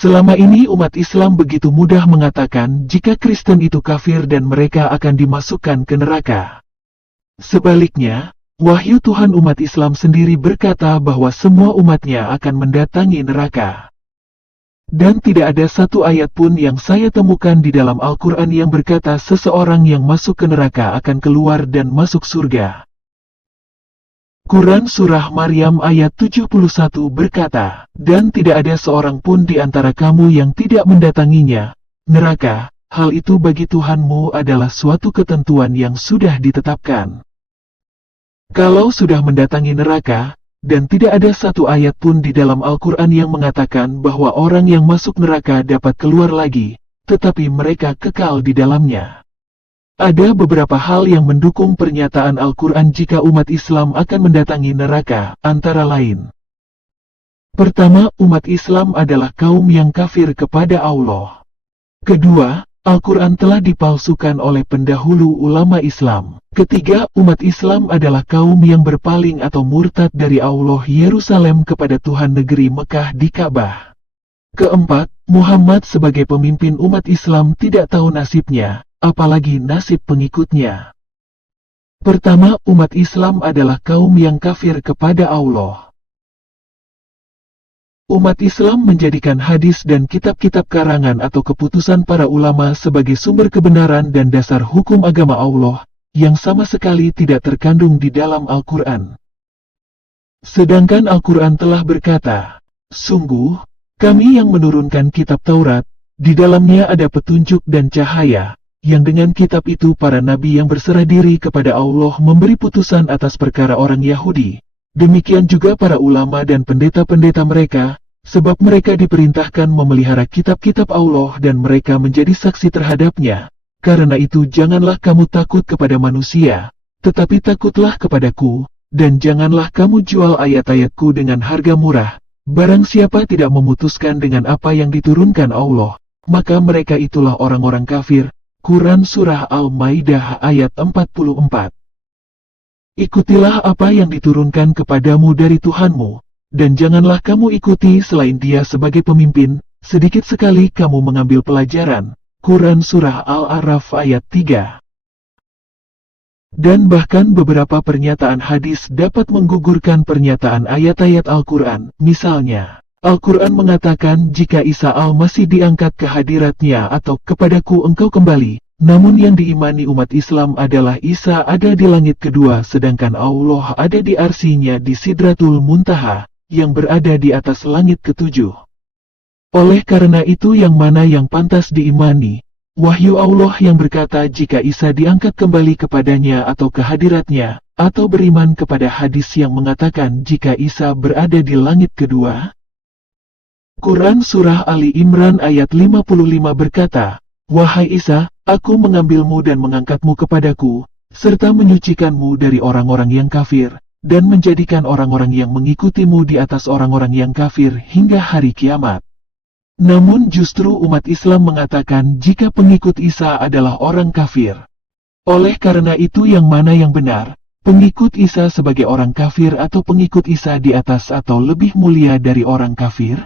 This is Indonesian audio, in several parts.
Selama ini umat Islam begitu mudah mengatakan jika Kristen itu kafir dan mereka akan dimasukkan ke neraka. Sebaliknya, wahyu Tuhan umat Islam sendiri berkata bahwa semua umatnya akan mendatangi neraka. Dan tidak ada satu ayat pun yang saya temukan di dalam Al-Quran yang berkata seseorang yang masuk ke neraka akan keluar dan masuk surga. Quran Surah Maryam ayat 71 berkata, "Dan tidak ada seorang pun di antara kamu yang tidak mendatanginya, neraka, hal itu bagi Tuhanmu adalah suatu ketentuan yang sudah ditetapkan." Kalau sudah mendatangi neraka, dan tidak ada satu ayat pun di dalam Al-Quran yang mengatakan bahwa orang yang masuk neraka dapat keluar lagi, tetapi mereka kekal di dalamnya. Ada beberapa hal yang mendukung pernyataan Al-Quran jika umat Islam akan mendatangi neraka, antara lain. Pertama, umat Islam adalah kaum yang kafir kepada Allah. Kedua, Al-Quran telah dipalsukan oleh pendahulu ulama Islam. Ketiga, umat Islam adalah kaum yang berpaling atau murtad dari Allah Yerusalem kepada Tuhan negeri Mekah di Ka'bah. Keempat, Muhammad sebagai pemimpin umat Islam tidak tahu nasibnya, apalagi nasib pengikutnya. Pertama, umat Islam adalah kaum yang kafir kepada Allah. Umat Islam menjadikan hadis dan kitab-kitab karangan atau keputusan para ulama sebagai sumber kebenaran dan dasar hukum agama Allah, yang sama sekali tidak terkandung di dalam Al-Quran. Sedangkan Al-Quran telah berkata, "Sungguh, kami yang menurunkan kitab Taurat, di dalamnya ada petunjuk dan cahaya, yang dengan kitab itu para nabi yang berserah diri kepada Allah memberi putusan atas perkara orang Yahudi. Demikian juga para ulama dan pendeta-pendeta mereka, sebab mereka diperintahkan memelihara kitab-kitab Allah dan mereka menjadi saksi terhadapnya. Karena itu janganlah kamu takut kepada manusia, tetapi takutlah kepadaku, dan janganlah kamu jual ayat-ayatku dengan harga murah. Barang siapa tidak memutuskan dengan apa yang diturunkan Allah, maka mereka itulah orang-orang kafir." Quran Surah Al-Maidah ayat 44. Ikutilah apa yang diturunkan kepadamu dari Tuhanmu, dan janganlah kamu ikuti selain Dia sebagai pemimpin, sedikit sekali kamu mengambil pelajaran. Quran Surah Al-A'raf ayat 3. Dan bahkan beberapa pernyataan hadis dapat menggugurkan pernyataan ayat-ayat Al-Quran. Misalnya, Al-Quran mengatakan jika Isa Al-Masih diangkat ke hadiratnya atau kepadaku engkau kembali, namun yang diimani umat Islam adalah Isa ada di langit kedua sedangkan Allah ada di arsinya di Sidratul Muntaha, yang berada di atas langit ketujuh. Oleh karena itu yang mana yang pantas diimani? Wahyu Allah yang berkata jika Isa diangkat kembali kepadanya atau ke hadiratnya, atau beriman kepada hadis yang mengatakan jika Isa berada di langit kedua? Quran Surah Ali Imran ayat 55 berkata, "Wahai Isa, aku mengambilmu dan mengangkatmu kepadaku, serta menyucikanmu dari orang-orang yang kafir, dan menjadikan orang-orang yang mengikutimu di atas orang-orang yang kafir hingga hari kiamat." Namun justru umat Islam mengatakan jika pengikut Isa adalah orang kafir. Oleh karena itu yang mana yang benar? Pengikut Isa sebagai orang kafir atau pengikut Isa di atas atau lebih mulia dari orang kafir?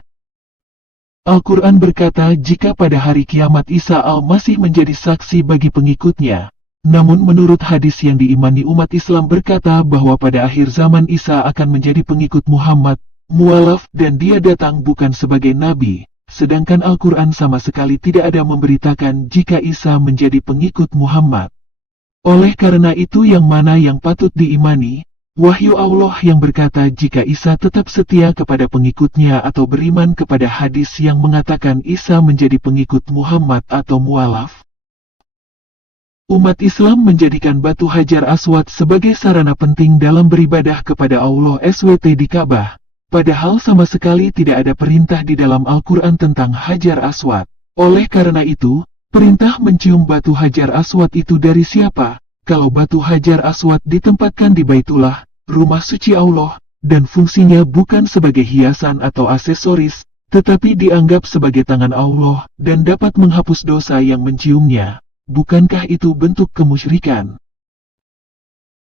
Al-Quran berkata jika pada hari kiamat Isa Al-Masih menjadi saksi bagi pengikutnya. Namun menurut hadis yang diimani umat Islam berkata bahwa pada akhir zaman Isa akan menjadi pengikut Muhammad, mualaf dan dia datang bukan sebagai nabi. Sedangkan Al-Quran sama sekali tidak ada memberitakan jika Isa menjadi pengikut Muhammad. Oleh karena itu yang mana yang patut diimani? Wahyu Allah yang berkata jika Isa tetap setia kepada pengikutnya atau beriman kepada hadis yang mengatakan Isa menjadi pengikut Muhammad atau mualaf. Umat Islam menjadikan batu Hajar Aswad sebagai sarana penting dalam beribadah kepada Allah SWT di Ka'bah. Padahal sama sekali tidak ada perintah di dalam Al-Quran tentang Hajar Aswad. Oleh karena itu, perintah mencium batu Hajar Aswad itu dari siapa? Kalau batu Hajar Aswad ditempatkan di Baitullah, rumah suci Allah, dan fungsinya bukan sebagai hiasan atau aksesoris, tetapi dianggap sebagai tangan Allah, dan dapat menghapus dosa yang menciumnya, bukankah itu bentuk kemusyrikan?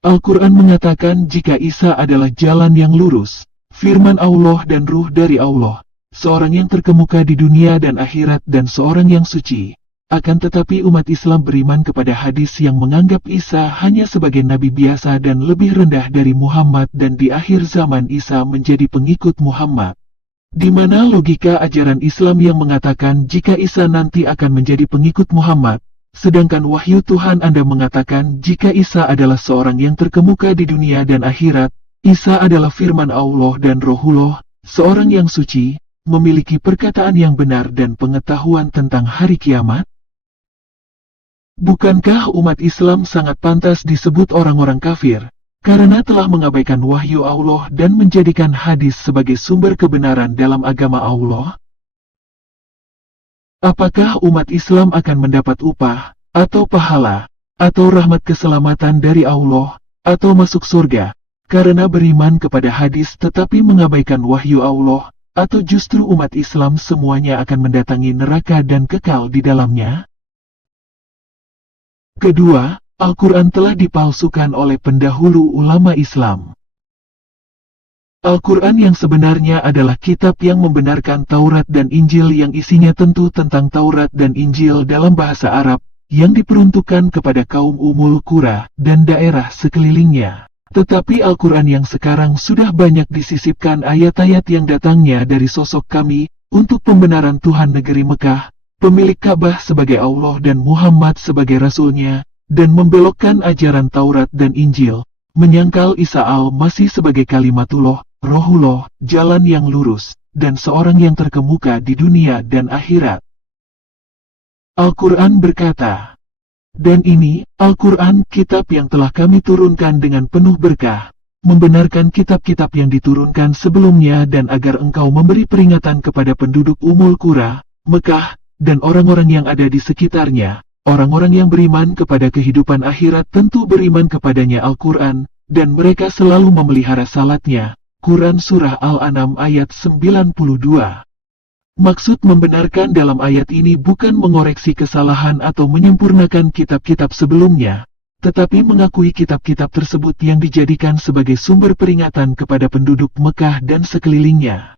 Al-Quran mengatakan jika Isa adalah jalan yang lurus, firman Allah dan ruh dari Allah, seorang yang terkemuka di dunia dan akhirat dan seorang yang suci. Akan tetapi umat Islam beriman kepada hadis yang menganggap Isa hanya sebagai nabi biasa dan lebih rendah dari Muhammad, dan di akhir zaman Isa menjadi pengikut Muhammad. Di mana logika ajaran Islam yang mengatakan jika Isa nanti akan menjadi pengikut Muhammad, sedangkan wahyu Tuhan Anda mengatakan jika Isa adalah seorang yang terkemuka di dunia dan akhirat, Isa adalah firman Allah dan Rohullah, seorang yang suci, memiliki perkataan yang benar dan pengetahuan tentang hari kiamat? Bukankah umat Islam sangat pantas disebut orang-orang kafir, karena telah mengabaikan wahyu Allah dan menjadikan hadis sebagai sumber kebenaran dalam agama Allah? Apakah umat Islam akan mendapat upah, atau pahala, atau rahmat keselamatan dari Allah, atau masuk surga, karena beriman kepada hadis tetapi mengabaikan wahyu Allah, atau justru umat Islam semuanya akan mendatangi neraka dan kekal di dalamnya? Kedua, Al-Quran telah dipalsukan oleh pendahulu ulama Islam. Al-Quran yang sebenarnya adalah kitab yang membenarkan Taurat dan Injil yang isinya tentu tentang Taurat dan Injil dalam bahasa Arab, yang diperuntukkan kepada kaum Umul Qura dan daerah sekelilingnya. Tetapi Al-Quran yang sekarang sudah banyak disisipkan ayat-ayat yang datangnya dari sosok kami, untuk pembenaran Tuhan negeri Mekah, pemilik Ka'bah sebagai Allah dan Muhammad sebagai Rasulnya, dan membelokkan ajaran Taurat dan Injil, menyangkal Isa al-Masih sebagai kalimatullah, Rohullah, jalan yang lurus, dan seorang yang terkemuka di dunia dan akhirat. Al-Quran berkata, "Dan ini, Al-Quran, kitab yang telah kami turunkan dengan penuh berkah, membenarkan kitab-kitab yang diturunkan sebelumnya dan agar engkau memberi peringatan kepada penduduk Umul Qura, Mekah, dan orang-orang yang ada di sekitarnya. Orang-orang yang beriman kepada kehidupan akhirat tentu beriman kepadanya Al-Quran, dan mereka selalu memelihara salatnya." Quran Surah Al-An'am ayat 92. Maksud membenarkan dalam ayat ini bukan mengoreksi kesalahan atau menyempurnakan kitab-kitab sebelumnya, tetapi mengakui kitab-kitab tersebut yang dijadikan sebagai sumber peringatan kepada penduduk Mekah dan sekelilingnya.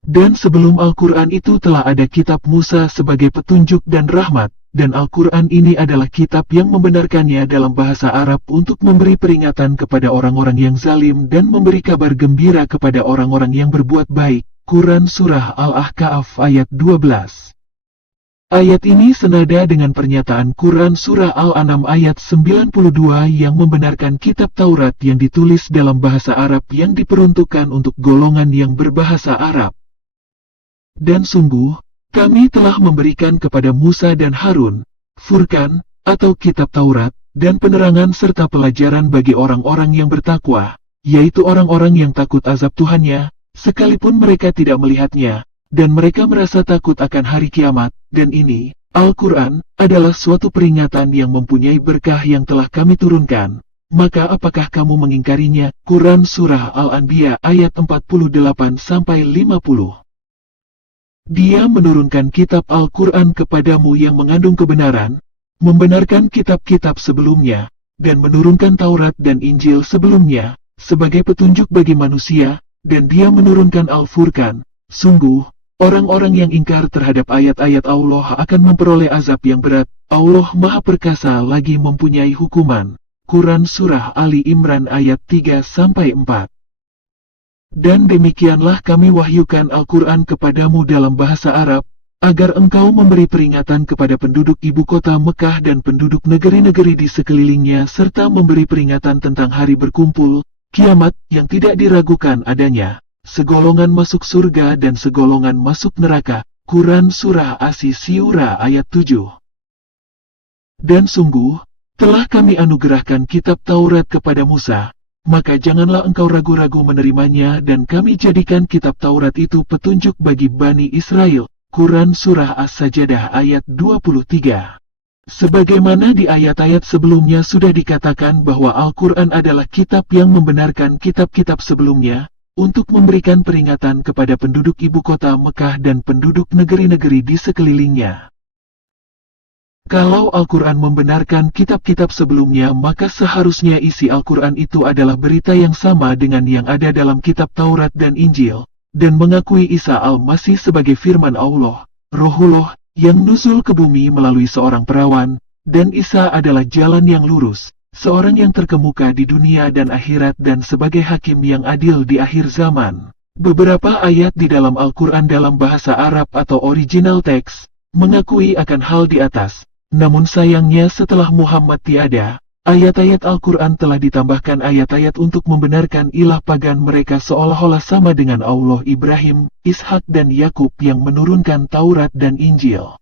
Dan sebelum Al-Quran itu telah ada kitab Musa sebagai petunjuk dan rahmat, dan Al-Quran ini adalah kitab yang membenarkannya dalam bahasa Arab untuk memberi peringatan kepada orang-orang yang zalim dan memberi kabar gembira kepada orang-orang yang berbuat baik. Quran Surah Al-Ahqaf ayat 12. Ayat ini senada dengan pernyataan Quran Surah Al-An'am ayat 92 yang membenarkan kitab Taurat yang ditulis dalam bahasa Arab yang diperuntukkan untuk golongan yang berbahasa Arab. Dan sungguh, kami telah memberikan kepada Musa dan Harun, Furqan, atau kitab Taurat, dan penerangan serta pelajaran bagi orang-orang yang bertakwa, yaitu orang-orang yang takut azab Tuhannya, sekalipun mereka tidak melihatnya, dan mereka merasa takut akan hari kiamat. Dan ini, Al-Quran, adalah suatu peringatan yang mempunyai berkah yang telah kami turunkan. Maka apakah kamu mengingkarinya? Quran Surah Al-Anbiya ayat 48-50. Dia menurunkan kitab Al-Quran kepadamu yang mengandung kebenaran, membenarkan kitab-kitab sebelumnya, dan menurunkan Taurat dan Injil sebelumnya, sebagai petunjuk bagi manusia, dan dia menurunkan Al-Furqan. Sungguh, orang-orang yang ingkar terhadap ayat-ayat Allah akan memperoleh azab yang berat. Allah Maha Perkasa lagi mempunyai hukuman. Quran Surah Ali Imran ayat 3-4. Dan demikianlah kami wahyukan Al-Quran kepadamu dalam bahasa Arab, agar engkau memberi peringatan kepada penduduk ibu kota Mekah dan penduduk negeri-negeri di sekelilingnya, serta memberi peringatan tentang hari berkumpul, kiamat yang tidak diragukan adanya, segolongan masuk surga dan segolongan masuk neraka. Quran Surah As-Syura ayat 7. Dan sungguh, telah kami anugerahkan kitab Taurat kepada Musa, maka janganlah engkau ragu-ragu menerimanya, dan kami jadikan kitab Taurat itu petunjuk bagi Bani Israel. Quran Surah As-Sajdah ayat 23. Sebagaimana di ayat-ayat sebelumnya sudah dikatakan bahwa Al-Quran adalah kitab yang membenarkan kitab-kitab sebelumnya, untuk memberikan peringatan kepada penduduk ibu kota Mekah dan penduduk negeri-negeri di sekelilingnya. Kalau Al-Quran membenarkan kitab-kitab sebelumnya, maka seharusnya isi Al-Quran itu adalah berita yang sama dengan yang ada dalam kitab Taurat dan Injil, dan mengakui Isa Al-Masih sebagai firman Allah, Ruhullah, yang nuzul ke bumi melalui seorang perawan, dan Isa adalah jalan yang lurus, seorang yang terkemuka di dunia dan akhirat dan sebagai hakim yang adil di akhir zaman. Beberapa ayat di dalam Al-Quran dalam bahasa Arab atau original text, mengakui akan hal di atas. Namun sayangnya setelah Muhammad tiada, ayat-ayat Al-Quran telah ditambahkan ayat-ayat untuk membenarkan ilah pagan mereka seolah-olah sama dengan Allah Ibrahim, Ishak dan Yakub yang menurunkan Taurat dan Injil.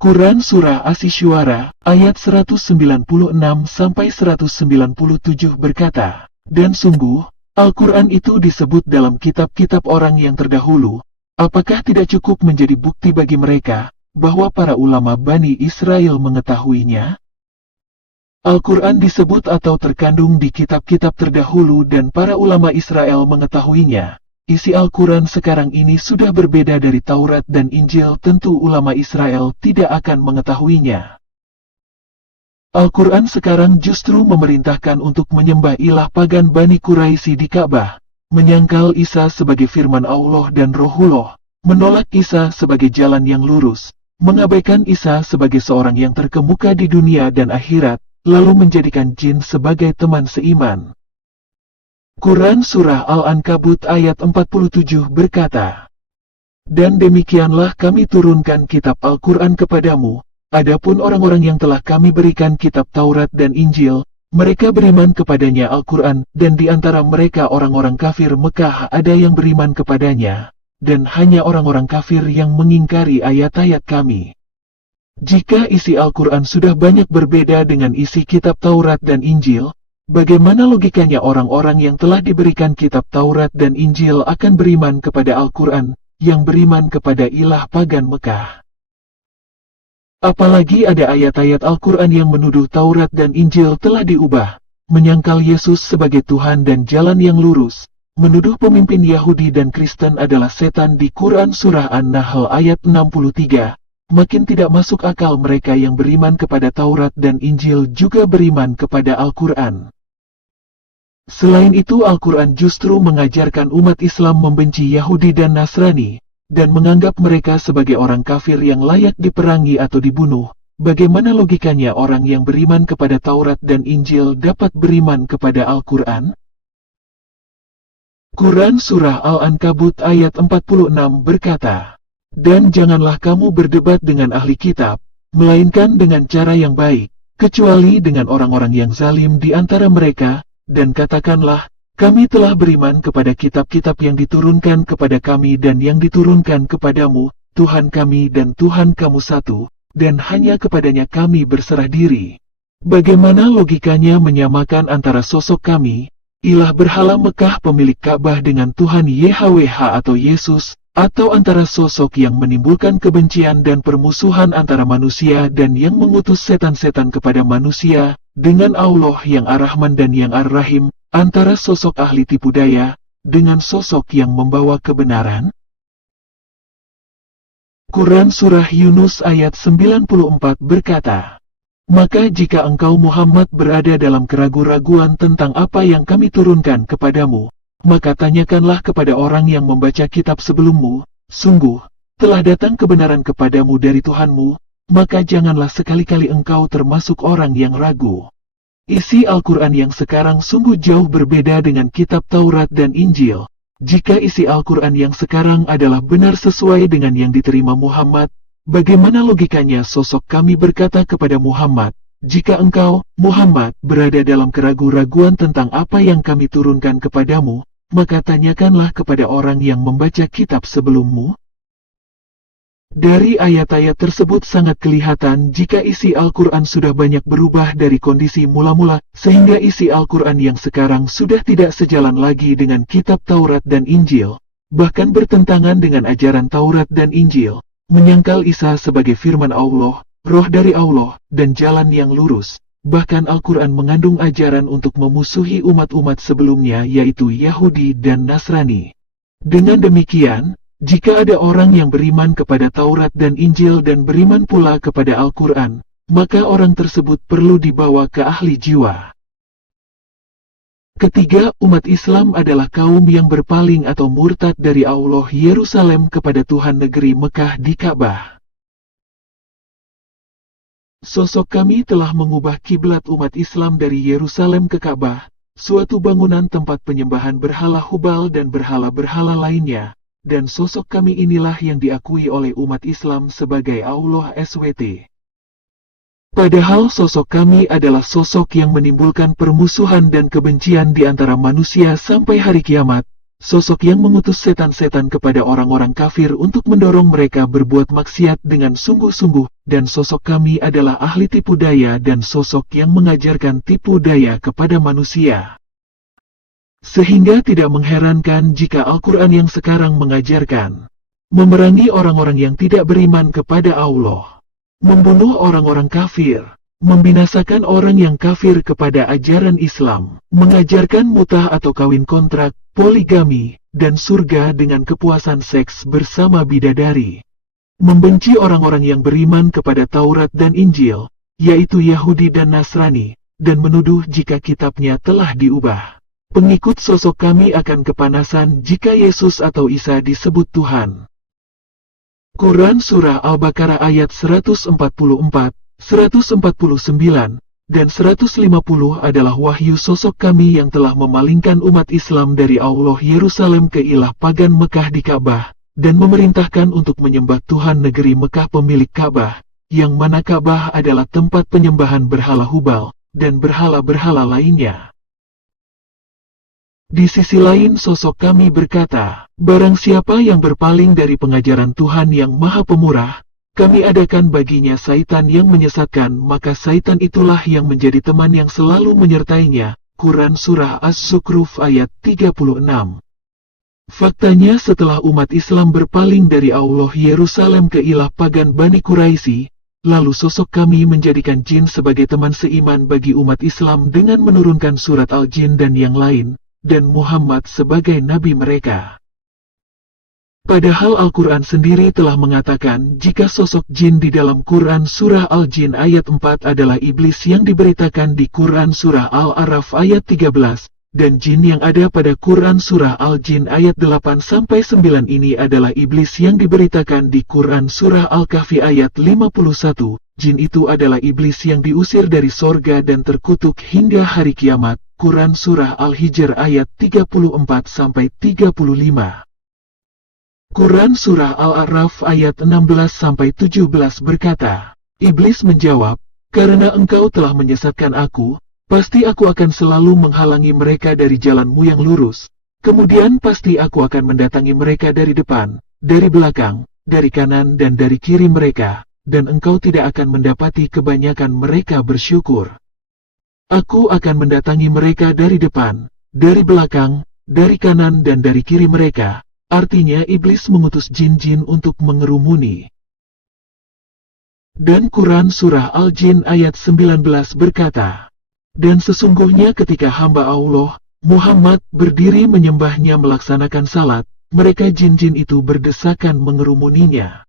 Quran Surah Asy-Syu'ara, ayat 196-197 berkata, dan sungguh, Al-Quran itu disebut dalam kitab-kitab orang yang terdahulu, apakah tidak cukup menjadi bukti bagi mereka, bahwa para ulama Bani Israel mengetahuinya? Al-Quran disebut atau terkandung di kitab-kitab terdahulu dan para ulama Israel mengetahuinya. Isi Al-Quran sekarang ini sudah berbeda dari Taurat dan Injil, tentu ulama Israel tidak akan mengetahuinya. Al-Quran sekarang justru memerintahkan untuk menyembah ilah pagan Bani Quraisy di Ka'bah, menyangkal Isa sebagai firman Allah dan Ruhullah, menolak Isa sebagai jalan yang lurus, mengabaikan Isa sebagai seorang yang terkemuka di dunia dan akhirat, lalu menjadikan jin sebagai teman seiman. Quran Surah Al-Ankabut ayat 47 berkata, dan demikianlah kami turunkan kitab Al-Quran kepadamu, adapun orang-orang yang telah kami berikan kitab Taurat dan Injil, mereka beriman kepadanya Al-Quran, dan di antara mereka orang-orang kafir Mekah ada yang beriman kepadanya, dan hanya orang-orang kafir yang mengingkari ayat-ayat kami. Jika isi Al-Quran sudah banyak berbeda dengan isi kitab Taurat dan Injil, bagaimana logikanya orang-orang yang telah diberikan kitab Taurat dan Injil akan beriman kepada Al-Quran, yang beriman kepada ilah pagan Mekah? Apalagi ada ayat-ayat Al-Quran yang menuduh Taurat dan Injil telah diubah, menyangkal Yesus sebagai Tuhan dan jalan yang lurus, menuduh pemimpin Yahudi dan Kristen adalah setan di Quran Surah An-Nahl ayat 63. Makin tidak masuk akal mereka yang beriman kepada Taurat dan Injil juga beriman kepada Al-Quran. Selain itu Al-Quran justru mengajarkan umat Islam membenci Yahudi dan Nasrani, dan menganggap mereka sebagai orang kafir yang layak diperangi atau dibunuh. Bagaimana logikanya orang yang beriman kepada Taurat dan Injil dapat beriman kepada Al-Quran? Quran Surah Al-Ankabut ayat 46 berkata, dan janganlah kamu berdebat dengan ahli kitab, melainkan dengan cara yang baik, kecuali dengan orang-orang yang zalim di antara mereka, dan katakanlah, kami telah beriman kepada kitab-kitab yang diturunkan kepada kami dan yang diturunkan kepadamu, Tuhan kami dan Tuhan kamu satu, dan hanya kepadanya kami berserah diri. Bagaimana logikanya menyamakan antara sosok kami, ilah berhala Mekah pemilik Ka'bah dengan Tuhan YHWH atau Yesus, atau antara sosok yang menimbulkan kebencian dan permusuhan antara manusia dan yang mengutus setan-setan kepada manusia, dengan Allah yang Ar-Rahman dan yang Ar-Rahim, antara sosok ahli tipu daya, dengan sosok yang membawa kebenaran? Quran Surah Yunus ayat 94 berkata, maka jika engkau Muhammad berada dalam keraguan-raguan tentang apa yang kami turunkan kepadamu, maka tanyakanlah kepada orang yang membaca kitab sebelummu, sungguh, telah datang kebenaran kepadamu dari Tuhanmu, maka janganlah sekali-kali engkau termasuk orang yang ragu. Isi Al-Quran yang sekarang sungguh jauh berbeda dengan kitab Taurat dan Injil. Jika isi Al-Quran yang sekarang adalah benar sesuai dengan yang diterima Muhammad, bagaimana logikanya sosok kami berkata kepada Muhammad, jika engkau, Muhammad, berada dalam keraguan-raguan tentang apa yang kami turunkan kepadamu, maka tanyakanlah kepada orang yang membaca kitab sebelummu. Dari ayat-ayat tersebut sangat kelihatan jika isi Al-Quran sudah banyak berubah dari kondisi mula-mula, sehingga isi Al-Quran yang sekarang sudah tidak sejalan lagi dengan kitab Taurat dan Injil, bahkan bertentangan dengan ajaran Taurat dan Injil, menyangkal Isa sebagai firman Allah, roh dari Allah, dan jalan yang lurus. Bahkan Al-Quran mengandung ajaran untuk memusuhi umat-umat sebelumnya yaitu Yahudi dan Nasrani. Dengan demikian, jika ada orang yang beriman kepada Taurat dan Injil dan beriman pula kepada Al-Quran, maka orang tersebut perlu dibawa ke ahli jiwa. Ketiga, umat Islam adalah kaum yang berpaling atau murtad dari Allah Yerusalem kepada Tuhan negeri Mekah di Ka'bah. Sosok kami telah mengubah kiblat umat Islam dari Yerusalem ke Ka'bah, suatu bangunan tempat penyembahan berhala Hubal dan berhala-berhala lainnya, dan sosok kami inilah yang diakui oleh umat Islam sebagai Allah SWT. Padahal sosok kami adalah sosok yang menimbulkan permusuhan dan kebencian di antara manusia sampai hari kiamat, sosok yang mengutus setan-setan kepada orang-orang kafir untuk mendorong mereka berbuat maksiat dengan sungguh-sungguh, dan sosok kami adalah ahli tipu daya dan sosok yang mengajarkan tipu daya kepada manusia. Sehingga tidak mengherankan jika Al-Quran yang sekarang mengajarkan memerangi orang-orang yang tidak beriman kepada Allah, membunuh orang-orang kafir, membinasakan orang yang kafir kepada ajaran Islam, mengajarkan mutah atau kawin kontrak, poligami, dan surga dengan kepuasan seks bersama bidadari. Membenci orang-orang yang beriman kepada Taurat dan Injil, yaitu Yahudi dan Nasrani, dan menuduh jika kitabnya telah diubah. Pengikut sosok kami akan kepanasan jika Yesus atau Isa disebut Tuhan. Quran Surah Al-Baqarah ayat 144, 149, dan 150 adalah wahyu sosok kami yang telah memalingkan umat Islam dari Allah Yerusalem ke ilah pagan Mekah di Ka'bah, dan memerintahkan untuk menyembah Tuhan negeri Mekah pemilik Ka'bah, yang mana Ka'bah adalah tempat penyembahan berhala Hubal, dan berhala-berhala lainnya. Di sisi lain sosok kami berkata, barang siapa yang berpaling dari pengajaran Tuhan yang Maha Pemurah, kami adakan baginya syaitan yang menyesatkan, maka syaitan itulah yang menjadi teman yang selalu menyertainya. Quran Surah Az-Zukhruf ayat 36. Faktanya setelah umat Islam berpaling dari Allah Yerusalem ke ilah pagan Bani Quraisy, lalu sosok kami menjadikan jin sebagai teman seiman bagi umat Islam dengan menurunkan surat Al-Jin dan yang lain, dan Muhammad sebagai nabi mereka. Padahal Al-Quran sendiri telah mengatakan jika sosok jin di dalam Quran Surah Al-Jin ayat 4 adalah iblis yang diberitakan di Quran Surah Al-A'raf ayat 13, dan jin yang ada pada Quran Surah Al-Jin ayat 8-9 ini adalah iblis yang diberitakan di Quran Surah Al-Kahfi ayat 51, jin itu adalah iblis yang diusir dari sorga dan terkutuk hingga hari kiamat. Quran Surah Al-Hijr ayat 34-35. Quran Surah Al-A'raf ayat 16-17 berkata, Iblis menjawab, karena engkau telah menyesatkan aku, pasti aku akan selalu menghalangi mereka dari jalanmu yang lurus. Kemudian pasti aku akan mendatangi mereka dari depan, dari belakang, dari kanan dan dari kiri mereka, dan engkau tidak akan mendapati kebanyakan mereka bersyukur. Aku akan mendatangi mereka dari depan, dari belakang, dari kanan dan dari kiri mereka. Artinya iblis mengutus jin-jin untuk mengerumuni. Dan Quran Surah Al-Jin ayat 19 berkata, dan sesungguhnya ketika hamba Allah, Muhammad, berdiri menyembahnya melaksanakan salat, mereka jin-jin itu berdesakan mengerumuninya.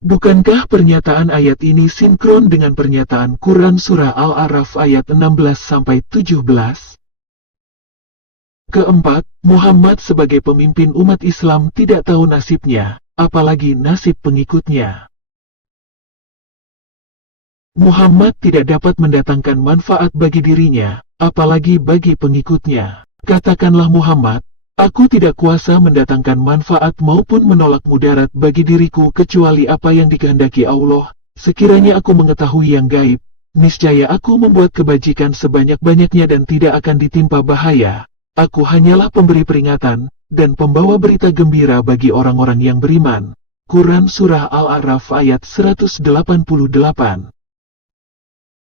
Bukankah pernyataan ayat ini sinkron dengan pernyataan Quran Surah Al-A'raf ayat 16-17? Keempat, Muhammad sebagai pemimpin umat Islam tidak tahu nasibnya, apalagi nasib pengikutnya. Muhammad tidak dapat mendatangkan manfaat bagi dirinya, apalagi bagi pengikutnya. Katakanlah Muhammad, aku tidak kuasa mendatangkan manfaat maupun menolak mudarat bagi diriku kecuali apa yang dikehendaki Allah. Sekiranya aku mengetahui yang gaib, niscaya aku membuat kebajikan sebanyak-banyaknya dan tidak akan ditimpa bahaya. Aku hanyalah pemberi peringatan, dan pembawa berita gembira bagi orang-orang yang beriman. Quran Surah Al-A'raf ayat 188.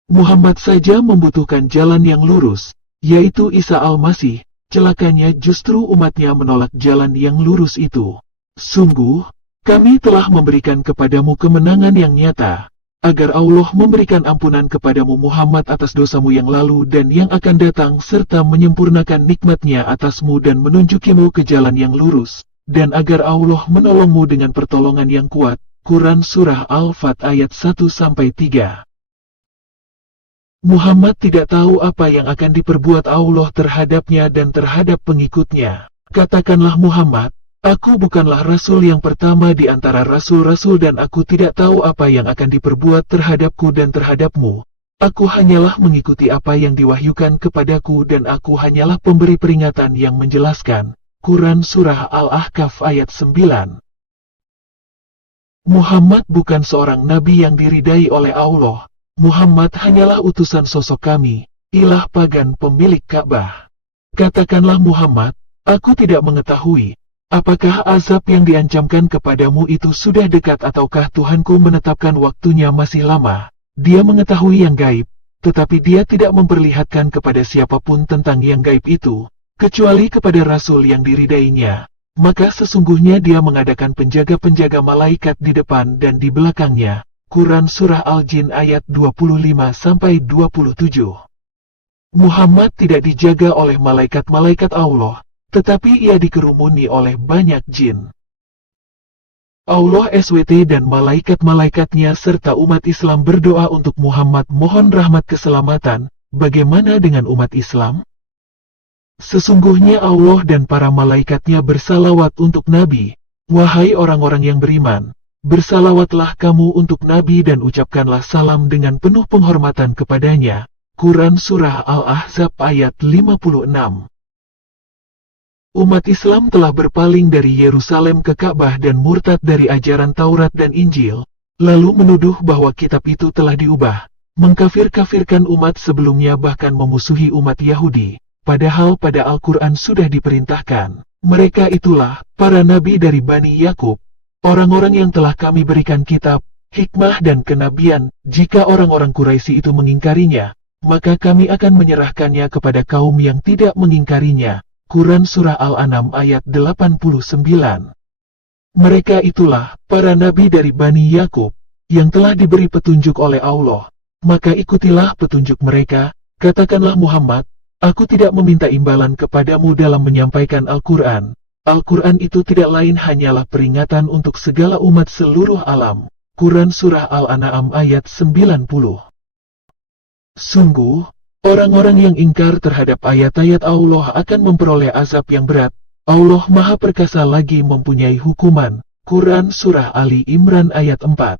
Muhammad saja membutuhkan jalan yang lurus, yaitu Isa Al-Masih. Celakanya justru umatnya menolak jalan yang lurus itu. Sungguh, kami telah memberikan kepadamu kemenangan yang nyata, agar Allah memberikan ampunan kepadamu Muhammad atas dosamu yang lalu dan yang akan datang serta menyempurnakan nikmatnya atasmu dan menunjukimu ke jalan yang lurus, dan agar Allah menolongmu dengan pertolongan yang kuat. Quran Surah Al-Fat ayat 1-3. Muhammad tidak tahu apa yang akan diperbuat Allah terhadapnya dan terhadap pengikutnya. Katakanlah Muhammad, aku bukanlah Rasul yang pertama di antara Rasul-Rasul dan aku tidak tahu apa yang akan diperbuat terhadapku dan terhadapmu. Aku hanyalah mengikuti apa yang diwahyukan kepadaku dan aku hanyalah pemberi peringatan yang menjelaskan. Quran Surah Al-Ahqaf ayat 9. Muhammad bukan seorang nabi yang diridai oleh Allah. Muhammad hanyalah utusan sosok kami, ilah pagan pemilik Ka'bah. Katakanlah Muhammad, aku tidak mengetahui, apakah azab yang diancamkan kepadamu itu sudah dekat ataukah Tuhanku menetapkan waktunya masih lama. Dia mengetahui yang gaib, tetapi dia tidak memperlihatkan kepada siapapun tentang yang gaib itu, kecuali kepada Rasul yang diridainya. Maka sesungguhnya dia mengadakan penjaga-penjaga malaikat di depan dan di belakangnya. Quran Surah Al-Jin ayat 25-27. Muhammad tidak dijaga oleh malaikat-malaikat Allah, tetapi ia dikerumuni oleh banyak jin. Allah SWT dan malaikat-malaikatnya serta umat Islam berdoa untuk Muhammad mohon rahmat keselamatan. Bagaimana dengan umat Islam? Sesungguhnya Allah dan para malaikatnya bersalawat untuk Nabi. Wahai orang-orang yang beriman, bersalawatlah kamu untuk Nabi dan ucapkanlah salam dengan penuh penghormatan kepadanya. Quran Surah Al-Ahzab ayat 56. Umat Islam telah berpaling dari Yerusalem ke Ka'bah dan murtad dari ajaran Taurat dan Injil, lalu menuduh bahwa kitab itu telah diubah, mengkafir-kafirkan umat sebelumnya bahkan memusuhi umat Yahudi, padahal pada Al-Quran sudah diperintahkan. Mereka itulah para nabi dari Bani Yakub, orang-orang yang telah kami berikan kitab, hikmah dan kenabian. Jika orang-orang Quraisy itu mengingkarinya, maka kami akan menyerahkannya kepada kaum yang tidak mengingkarinya. Quran Surah Al-An'am ayat 89. Mereka itulah para nabi dari Bani Yakub, yang telah diberi petunjuk oleh Allah. Maka ikutilah petunjuk mereka. Katakanlah Muhammad, aku tidak meminta imbalan kepadamu dalam menyampaikan Al-Quran. Al-Quran itu tidak lain hanyalah peringatan untuk segala umat seluruh alam. Quran Surah Al-An'am ayat 90. Sungguh, orang-orang yang ingkar terhadap ayat-ayat Allah akan memperoleh azab yang berat. Allah Maha Perkasa lagi mempunyai hukuman. Quran Surah Ali Imran ayat 4.